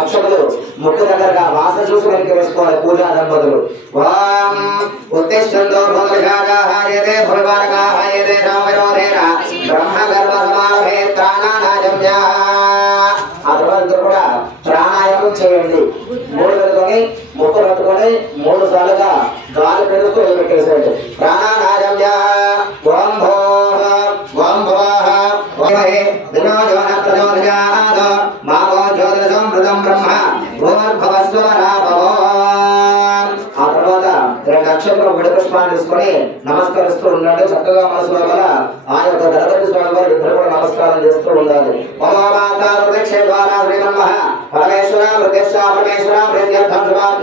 అక్షములు ముక్కు దగ్గరగా వాసన చూసి వెనక్కి వేసుకోవాలి పూజా దంపతులు. ఉత్తిష్టంతో భూమిషాజాహాయతే భూర్వారకాహాయతే రామయోధేన బ్రహ్మ గర్భ సమారభే ప్రాణానాజమ్యా. ఆ తర్వాత కూడా ప్రాణాయామం చేయండి. 3 పెట్టుకొని ముక్కు పెట్టుకొని 3 సార్లుగా గాలి పెడుతూ పెట్టేసేయండి. ప్రాణానాజమ్యా. ఓం భోః ఓం భువః ఓమహే దినోజోన ప్రచోదయాత్ మావో జ్యోతిషం మృతం బ్రహ్మ భూర్భువస్వరాభవో. ఆ తర్వాత 2 అక్షరాలు విడి పుష్పాన్ని తీసుకొని నమస్కరిస్తూ ఉండండి. చక్కగా మనసు లోపల ఆ యొక్క గణపతి స్వామి వారి ఇద్దరు కూడా నమస్కారం చేస్తూ ఉండాలి. పరమేశ్వర ప్రత్యక్ష పరమేశ్వర ప్రత్యర్థం శుభాం